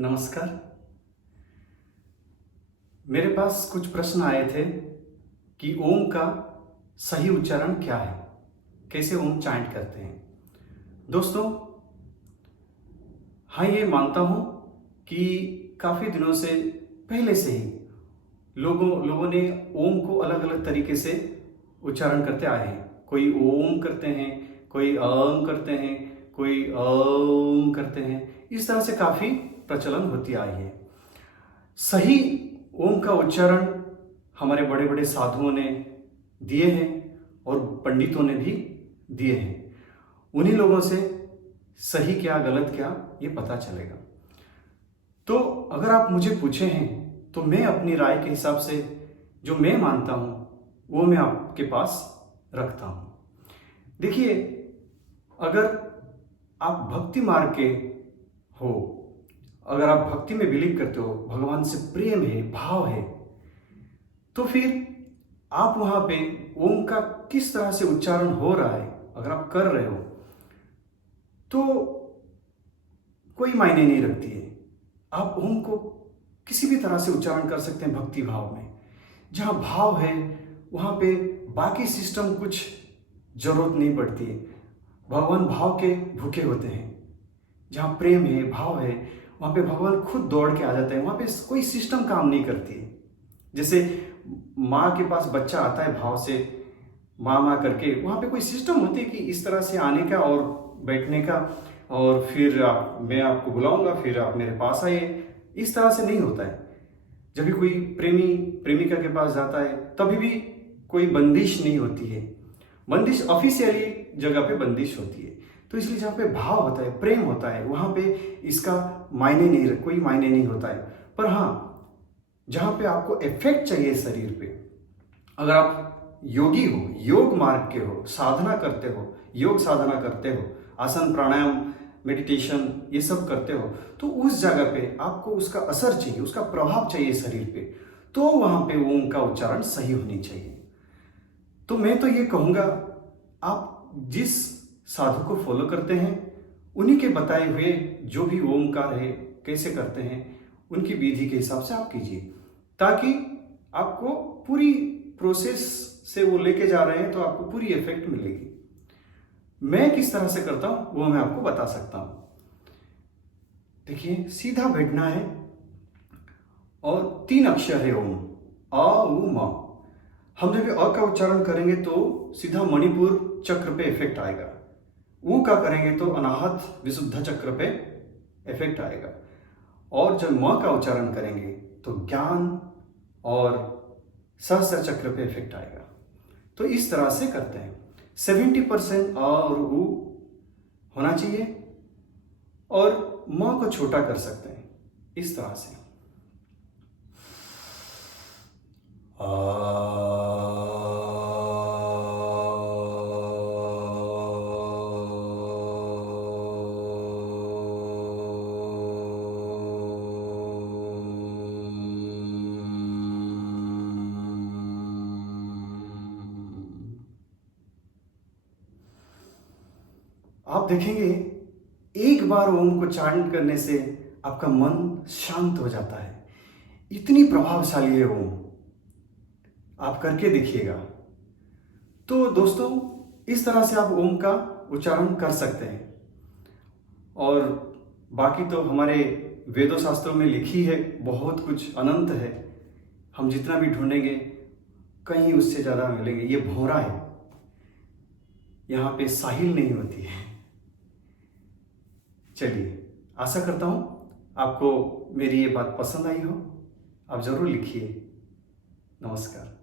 नमस्कार। मेरे पास कुछ प्रश्न आए थे कि ओम का सही उच्चारण क्या है, कैसे ओम चांट करते हैं। दोस्तों, हाँ, ये मानता हूँ कि काफ़ी दिनों से पहले से ही लोगों ने ओम को अलग अलग तरीके से उच्चारण करते आए हैं। कोई ओम करते हैं, कोई अम करते हैं, कोई अम करते हैं। इस तरह से काफ़ी प्रचलन होती आई है। सही ओम का उच्चारण हमारे बड़े बड़े साधुओं ने दिए हैं और पंडितों ने भी दिए हैं। उन्हीं लोगों से सही क्या गलत क्या ये पता चलेगा। तो अगर आप मुझे पूछे हैं तो मैं अपनी राय के हिसाब से जो मैं मानता हूँ वो मैं आपके पास रखता हूँ। देखिए, अगर आप भक्ति मार्ग के हो, अगर आप भक्ति में बिलीव करते हो, भगवान से प्रेम है, भाव है, तो फिर आप वहां पे ओम का किस तरह से उच्चारण हो रहा है, अगर आप कर रहे हो तो कोई मायने नहीं रखती है। आप ओम को किसी भी तरह से उच्चारण कर सकते हैं भक्ति भाव में। जहां भाव है वहां पे बाकी सिस्टम कुछ जरूरत नहीं पड़ती है। भगवान भाव के भूखे होते हैं। जहाँ प्रेम है, भाव है, वहाँ पे भगवान खुद दौड़ के आ जाते हैं। वहाँ पे कोई सिस्टम काम नहीं करती है। जैसे माँ के पास बच्चा आता है भाव से, माँ माँ करके, वहाँ पे कोई सिस्टम होती है कि इस तरह से आने का और बैठने का, और फिर मैं आपको बुलाऊंगा, फिर आप मेरे पास आइए। इस तरह से नहीं होता है। जब भी कोई प्रेमी प्रेमिका के पास जाता है तभी भी कोई बंदिश नहीं होती है। बंदिश ऑफिशियली जगह पे बंदिश होती है। तो इसलिए जहाँ पे भाव होता है, प्रेम होता है, वहाँ पे इसका कोई मायने नहीं होता है। पर हाँ, जहाँ पे आपको इफेक्ट चाहिए शरीर पे, अगर आप योगी हो, योग मार्ग के हो, साधना करते हो, योग साधना करते हो, आसन प्राणायाम मेडिटेशन ये सब करते हो, तो उस जगह पे आपको उसका असर चाहिए, उसका प्रभाव चाहिए शरीर पे, तो वहाँ पे ओम का उच्चारण सही होनी चाहिए। तो मैं तो ये कहूँगा, आप जिस साधु को फॉलो करते हैं उन्हीं के बताए हुए जो भी ओमकार है कैसे करते हैं उनकी विधि के हिसाब से आप कीजिए, ताकि आपको पूरी प्रोसेस से वो लेके जा रहे हैं तो आपको पूरी इफेक्ट मिलेगी। मैं किस तरह से करता हूं वो मैं आपको बता सकता हूं। देखिए, सीधा बैठना है और 3 अक्षर है ओम, अ उ म। हम जब अ का उच्चारण करेंगे तो सीधा मणिपुर चक्र पे इफेक्ट आएगा। ऊ का करेंगे तो अनाहत विशुद्ध चक्र पे इफेक्ट आएगा। और जब म का उच्चारण करेंगे तो ज्ञान और सहस्त्र चक्र पे इफेक्ट आएगा। तो इस तरह से करते हैं। 70% अ और ऊ होना चाहिए और म को छोटा कर सकते हैं इस तरह से। आप देखेंगे एक बार ओम को चांट करने से आपका मन शांत हो जाता है। इतनी प्रभावशाली है ओम, आप करके देखिएगा। तो दोस्तों, इस तरह से आप ओम का उच्चारण कर सकते हैं। और बाकी तो हमारे वेदों शास्त्रों में लिखी है, बहुत कुछ अनंत है। हम जितना भी ढूंढेंगे कहीं उससे ज़्यादा मिलेंगे। ये भौरा है, यहाँ पे साहिल नहीं होती है। चलिए, आशा करता हूँ आपको मेरी ये बात पसंद आई हो। आप ज़रूर लिखिए। नमस्कार।